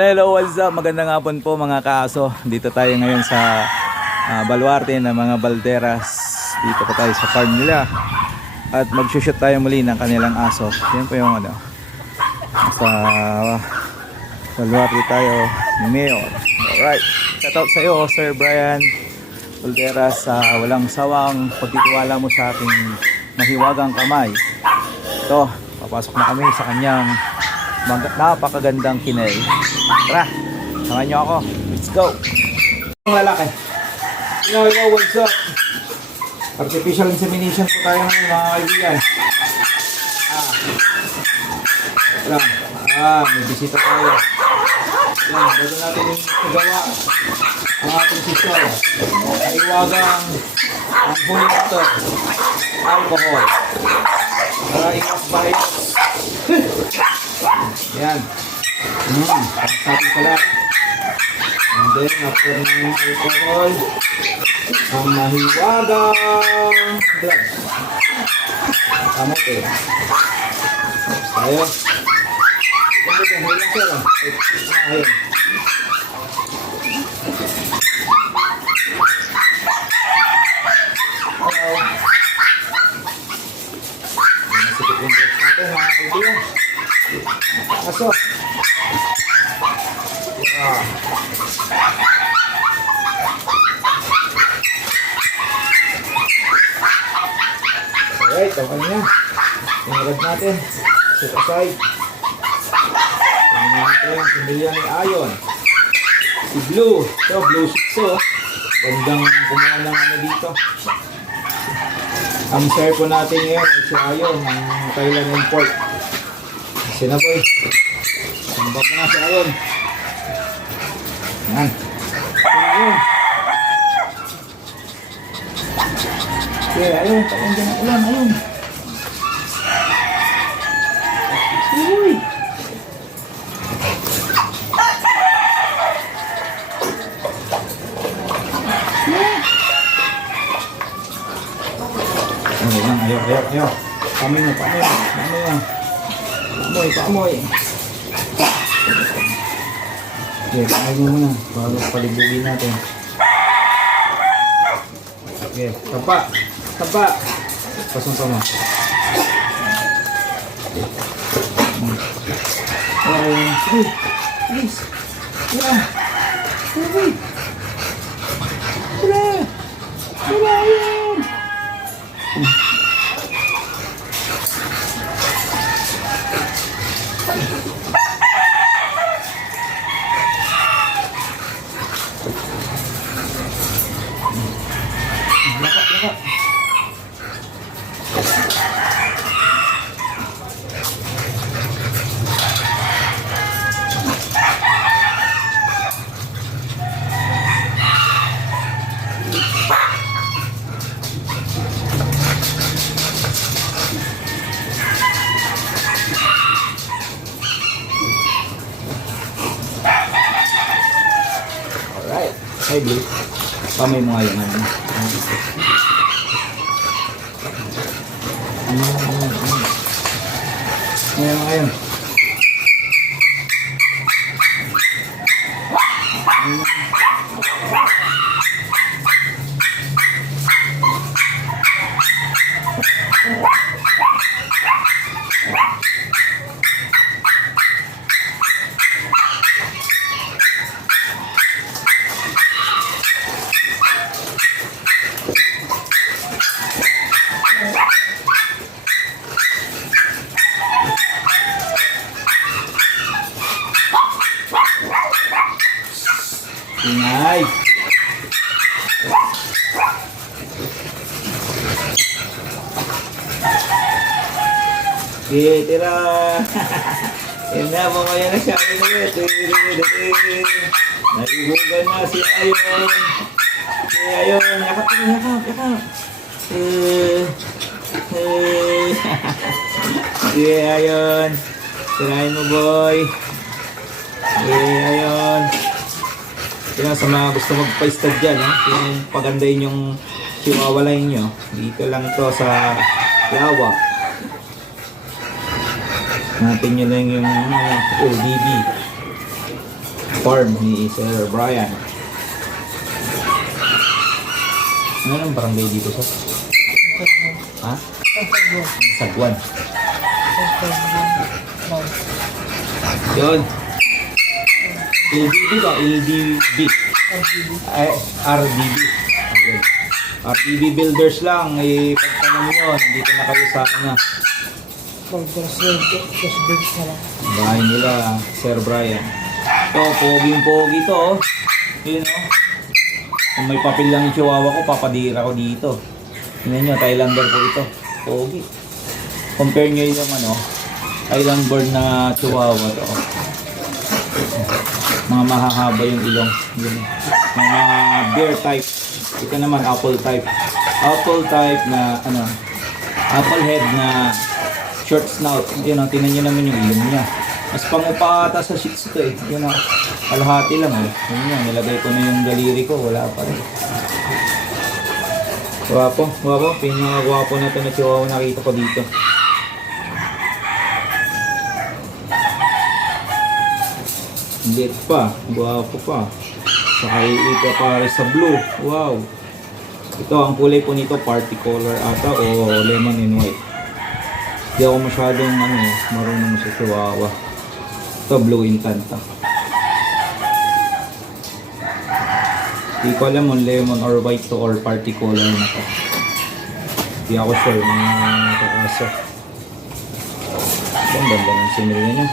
Hello, what's up? Magandang hapon po mga kaaso. Dito tayo ngayon sa baluarte ng mga balderas. Dito pa tayo sa farm nila. At mag-shoot tayo muli ng kanilang aso. Yan po yung ano. Sa baluarte tayo ni Mayor. Alright. Shout out sa iyo, Sir Brian Balderas, sa walang sawang pagtitiwala mo sa aking mahiwagang kamay. Ito, papasok na kami sa kanyang napakagandang kinay. Tara, samahan nyo ako. Let's go. Ang lalaki. Yo, what's up? Artificial insemination po tayo ngayon mga kaibigan. May bisita tayo. Yan, bago natin yung nagawa ang ating sisyon. Naiwagang ang huli natin. Alcohol. Para iwas virus. Yan. Pagsabi pala. And then, after ng alcohol, ang mahiwagang blood. Kamot eh. Tayo. Hilang siya lang. Ayun. Hello. Masikip yung break natin mga kaibigan. Aso. Alright, okay na. Sinurad natin. Set aside. Tingnan natin yung pamilya ni Ayon. Si Blue. Ito, Blue Shih. Bandang kumuha ng ano dito. Ang share po natin ngayon ay si Ayon, ang Thailand import. Kasi na boy. Sambak na si Ayon. Yan. Ayon. Okay, Ayon. Taon dyan ang ulan. Ayon. Uy. Ayaw. Pamoy mo. Pamoy. Okay, pamoy mo muna. Bago palibugin natin. Okay, tapa. Pasong sama. Please. Alright. Hey, Blue. Pamoy mo nga yung ano. Ngayon. Ingay. Okay, tira. Yan na, mamaya na siya. Naibugan na si Ayon. Si Ayon, yakap. Si Ayon. Tirahin mo, boy. Si Ayon. Kaya sa mga gusto magpa-stud dyan, yung pagandahin yung chihuahua line nyo, dito lang ito sa Lawa. Natin nyo lang yung ODB. farm ni Sir Brian. Ano nang barangay dito sa? Ha? Sagwan. Yun. LDB ba? LDB. Ay, RDB. Ayun. RDB Builders lang. Pagtanong nyo, nandito na kayo sa ano. Bahay nila, Sir Brian. Ito, poging-pogi to. Oh. Yun oh. Kung may papel lang yung chihuahua ko, papadira ko dito. Tingnan nyo, Thailander po ito. Pogi. Compare nyo yung ano, Island born na chihuahua to. Mga mahahaba yung ilong. Yun. Mga bear type. Ito naman apple type. Apple type na ano, apple head na short snout. Yun, tingnan nyo naman yung ilong niya. Mas pangupata sa Shih Tzu to eh. Yun o, kalahati lang eh. Yun yan, nilagay ko na yung daliri ko, wala pa rin. Gwapo, gwapo. Pinakagwapo na ito na chihuahua nakita ko dito. Lit pa, gwapo pa. Saka iika pare sa blue. Wow. Ito, ang kulay po nito, party color ata o lemon and white. Hindi ako masyadong marunong sa chihuahua. Ito, blue intanta. Hindi ko alam kung lemon or white to or party color na to. Hindi ako sure mga kakaso. Ang ganda ng similya niya.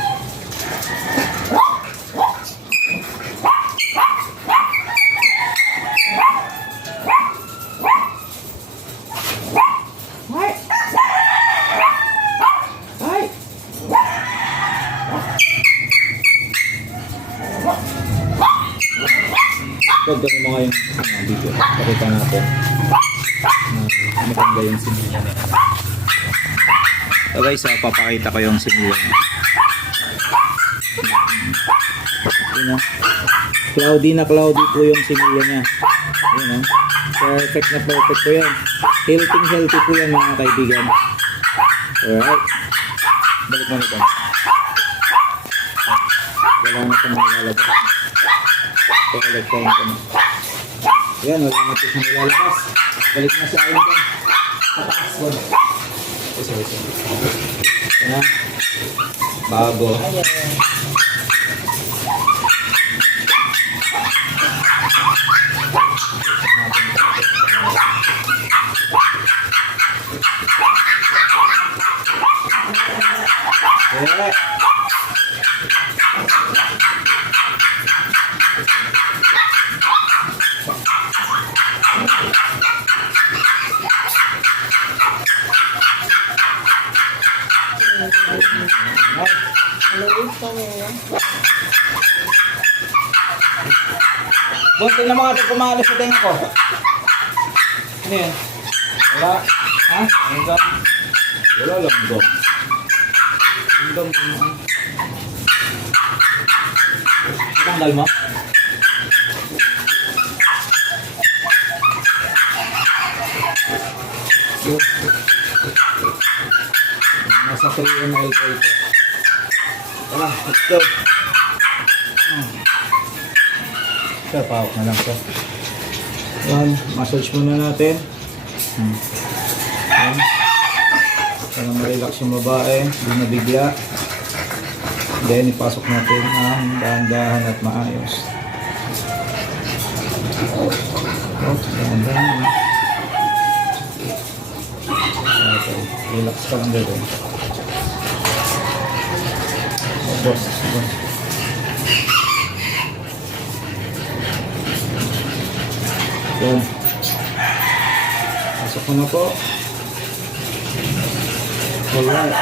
Huwag ganun mo kayong video. Pakita natin. Maganda yung similya niya. So guys, papakita ko yung similya niya. Yun o. Cloudy na cloudy po yung similya niya. Yun o. Perfect na perfect po yan. Healthy po yan mga kaibigan. Alright. Balik mo nito. Wala na sa mga lalabas. Pakalagpain ko na. Yan, wala na ito sa nilalabas. Balik na sa ayon ko. Pataas ko. Yan na. Bago. Yeah. Bunti na mga ito kumalas sa tenga ko. Ano yan? Wala? Ha? Ano ka? Wala lang dom. Ang dom. Tanggal mo? Nasa 3 ml po ito. Tara, let's go. Siya, pahok na lang siya. Yan, massage muna natin. Yan. Para ma-relax yung babae, hindi na bigla. Then, ipasok natin ang dahan-dahan at maayos. Dahan-dahan. Okay, relax ka lang gano'n. Boss. Yan. Pasok ko na po. Alright.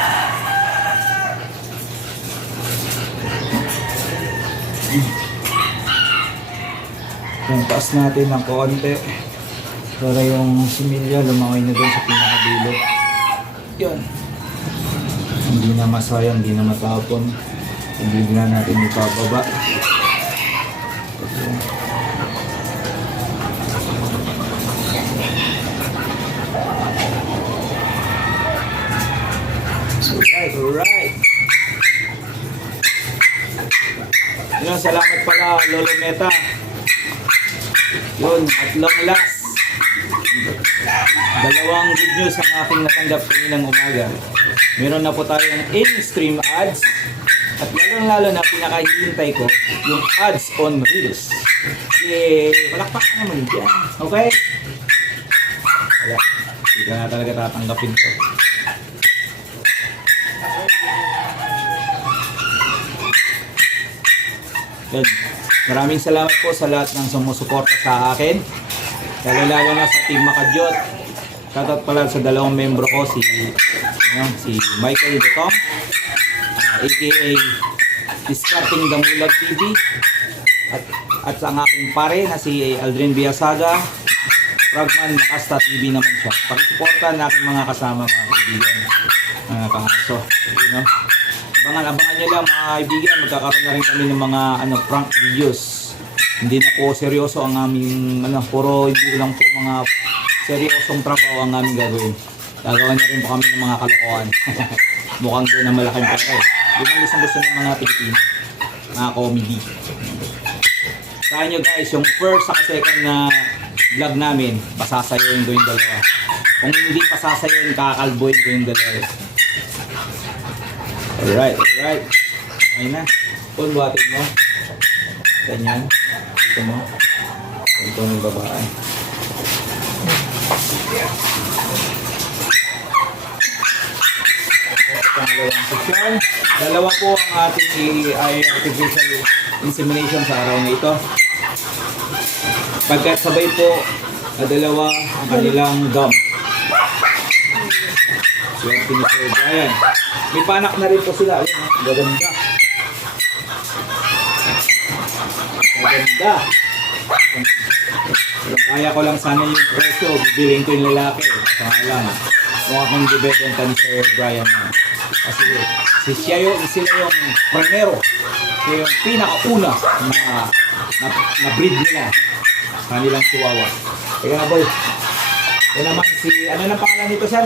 Yan, taas natin ng konti para yung similya lumangay na doon sa pinakadulo. Yan. Hindi na masayang, hindi na matapon. Hindi na natin ipababa. Alright. Yun, salamat pala Lolo Meta. Yun, at long last, dalawang good news ang aking natanggap kaninang umaga. Meron na po tayong in-stream ads at lalong-lalo na pinakahihintay ko yung ads on Reels. Palakpakan naman dyan. Okay? Wala. Hindi ka na talaga tatanggapin to. Yun. Maraming salamat po sa lahat ng sumusuporta sa akin. Lalo na sa Team Makadyot. Shoutout pala sa dalawang membro ko, si Michael Dutong, aka Discarding Damulag TV, at ang aking pare na si Aldrin Biasaga, Fragman Makasta TV naman siya. Pakisuporta na aking mga kasama, mga kaibigan, mga kangaso. You know? Abangan nyo lang mga kaibigan, magkakaroon na rin kami ng mga prank videos. Hindi na po seryoso ang aming puro hindi lang po mga seryosong trabaho ang aming gagawin. Gagawa na rin po kami ng mga kalokohan. Mukhang doon na malaking pera eh. Yun ang gusto ng mga Pilipino, mga comedy. Saan nyo guys, yung first at second na vlog namin, pasasayoin ko yung dalawa. Kung hindi pasasayoin, kakalboyin ko yung dalawa. Alright. Okay na. Kung buhatin mo. Ganyan. Dito mo. Ito mo babae. Pangalawang section. Dalawa po ang ating artificial insemination sa araw na ito. Pagkat sabay po na dalawa ang kanilang gum. Swerte ni Sir Brian. May panak na rin po sila. Ayun, gaganda. Gaganda. Kaya ko lang sana yung presyo. Bibiling ko yung lalaki. Kaya lang. Kung akong dibetenta ni Sir Brian na. Kasi sila yung primero. Siya yung pinakauna na breed nila. Kanilang chihuahua. Teka na boy. Ito naman si, ano na pangalan nito sir?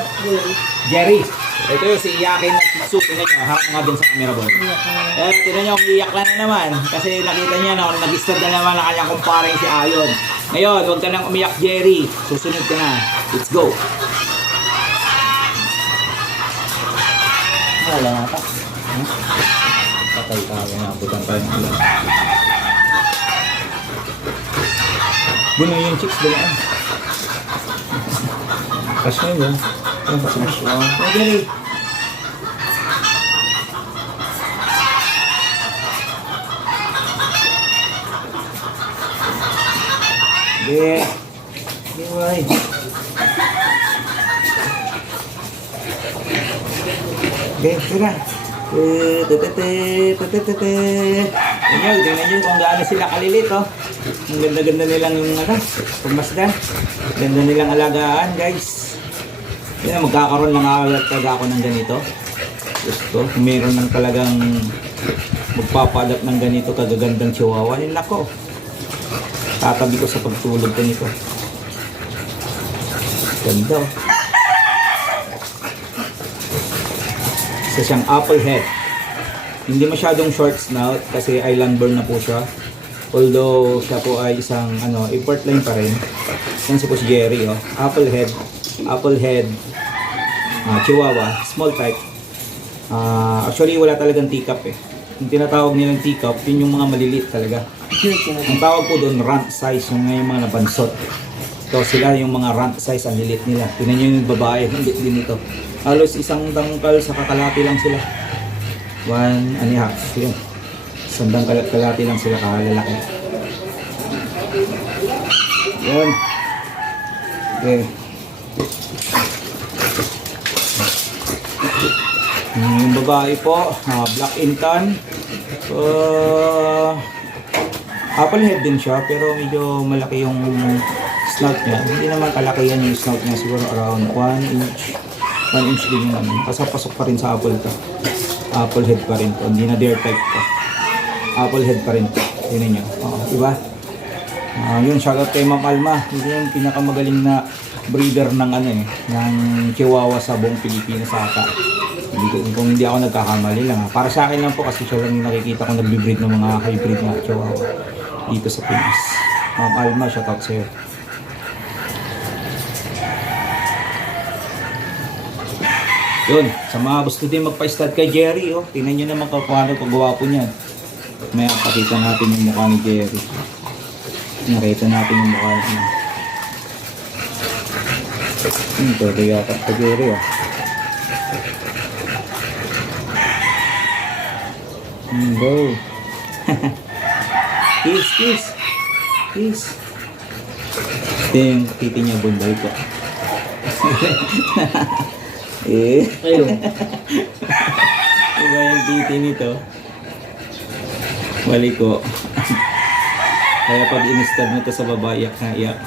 Jerry. Ito yung si Iyakin na Shih Tzu. Tignan nyo, harap nga dun sa camera boy. Tignan nyo, umiiyak lang na naman. Kasi nakita niya na, nag-start na naman ang kanyang kumparing si Ayon. Ngayon, huwag ka nang umiyak Jerry. Susunod ka na. Let's go. Wala nga pa. Patay tayo na. Putang tayo ng ulan. Buno yung chicks doon. Kas na yun. Smash. Okay. Okay. Okay. Okay, tira. Tingnan nyo kung gaano sila kalilit, oh. Ang ganda-ganda nilang yung pagmasdan. Ganda nilang alagaan, guys. Yan, magkakaroon lang talaga ako ng ganito. Gusto, meron lang talagang magpapadap ng ganito kagagandang chihuahua. Yun ako. Tatabi ko sa pagtulog ko nito. Ganda, oh. Isa siyang apple head. Hindi masyadong short snout kasi island born na po siya. Although siya po ay isang import line pa rin. Yan si Jerry, oh. Apple head, chihuahua, small type. Actually wala talagang teacup eh. Yung tinatawag nilang teacup, yun yung mga maliliit talaga. Ang tawag po doon runt size, yung mga nabansot. So sila yung mga runt size, ang lilit nila. Tingnan nyo yung babae, hindi din ito. Halos isang tangkal sa kakalati lang sila. 1.5. Yun. Isang kalati lang sila kalalaki. Yun. Okay. Yung babae po, black intan. Apple head din siya, pero medyo malaki yung snout niya. Hindi naman kalaki yan yung snout niya. Siguro around 1 inch. 1 inch din yung pasok pa rin sa apple to. Apple head pa rin to. Hindi na deer type to. Apple head pa rin to. Tignan nyo. Diba? Yun, shoutout kay Ma'am Alma. Yun yung pinakamagaling na breeder ng ng chihuahua sa buong Pilipinas ata. Kung hindi ako nagkakamali lang. Para sa akin lang po kasi siya lang yung nakikita ko nagbe-breed ng mga hybrid na chihuahua dito sa Pinas. Ma'am Alma, shoutout sa'yo. Yun, sa mga gusto din magpa-stud kay Jerry, oh. Tingnan nyo naman kung ano paggawa po niyan. May pakita natin yung mukha ni Jerry. Nakita natin yung mukha niya. Todo yata kay Jerry, oh. Go. Kiss, kiss. Kiss. Ito yung titi niya, bunday ko. Eh. Ayun. Diba yung titi nito? Balik ko. Kaya pag in-stud mo to sa baba, iyak na iyak.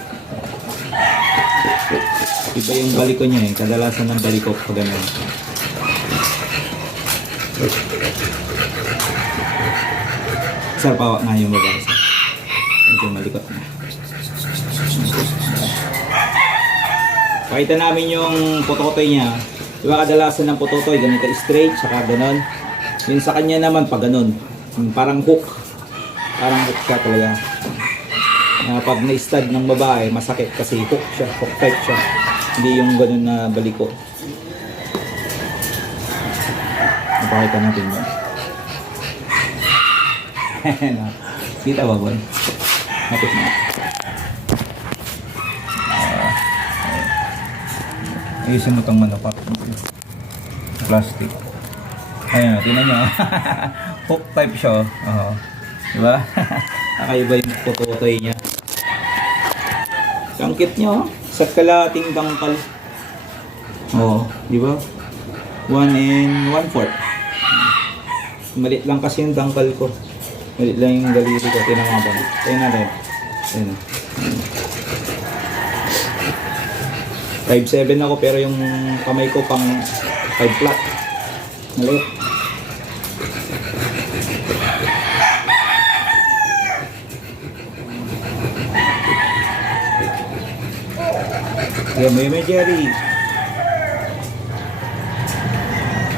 Iba yung balik ko niya eh. Kadalasan ng balik ko pag gano'n. Sir, pawak nga yung babae. Medyo malikot na. Pakita namin yung putotoy niya. Diba kadalasan ng putotoy, ganito straight, saka ganon. Yun sa kanya naman, pag ganon. Parang hook. Parang hook siya talaga. Pag na-stud ng babae, masakit kasi hook siya, hook type siya. Hindi yung ganon na baliko. Napakita natin yun. Kita ba, Bon? Hapit na. Ayusin mo itong manupak. Plastic. Ayan, tinan nyo. Hook type siya. Diba? Nakaiba yung putotoy niya. Kangkit nyo. Sa kalating dangkal. Diba? 1 and 1/4. Malit lang kasi yung dangkal ko. Malit lang yung daliri ko. Tinan nga ba? Tinan natin. Tinan. 5'7" ako pero yung kamay ko pang 5 flat. Malit. Ayan, may Jerry.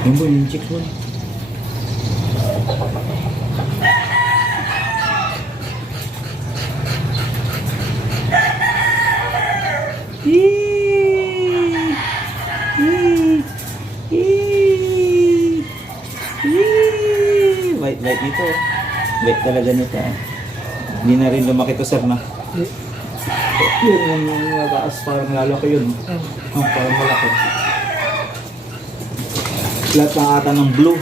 Yung boy, yung chick boy. White nito. White talaga nito. Hindi na rin lumaki to, sir, na. Yun yung mataas, parang lalaki yun. Parang malaki. Lahat ng ata ng blue.